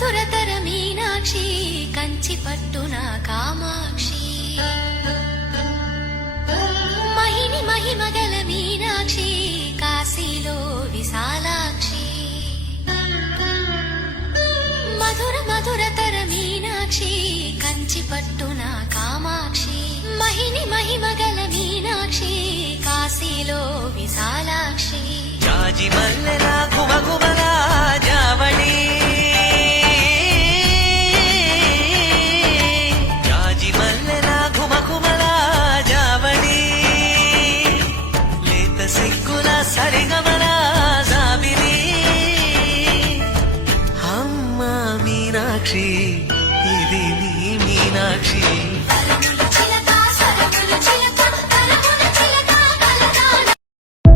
మధురతర మీనాక్షి కంచి పట్టున కామాక్షి మహిని మహిమగల మీనాక్షి కాశీలో విశాలాక్షి మధురతర మీనాక్షి కంచి పట్టున కామాక్షి మహిని మహిమగల మీనాక్షి కాశీలో విశాలాక్షి జాజి మల్లెలా గుమగుమలా జావళి జాజి మల్లెలా గుమగుమలా జావళి లేత సిగ్గుల సరిగమల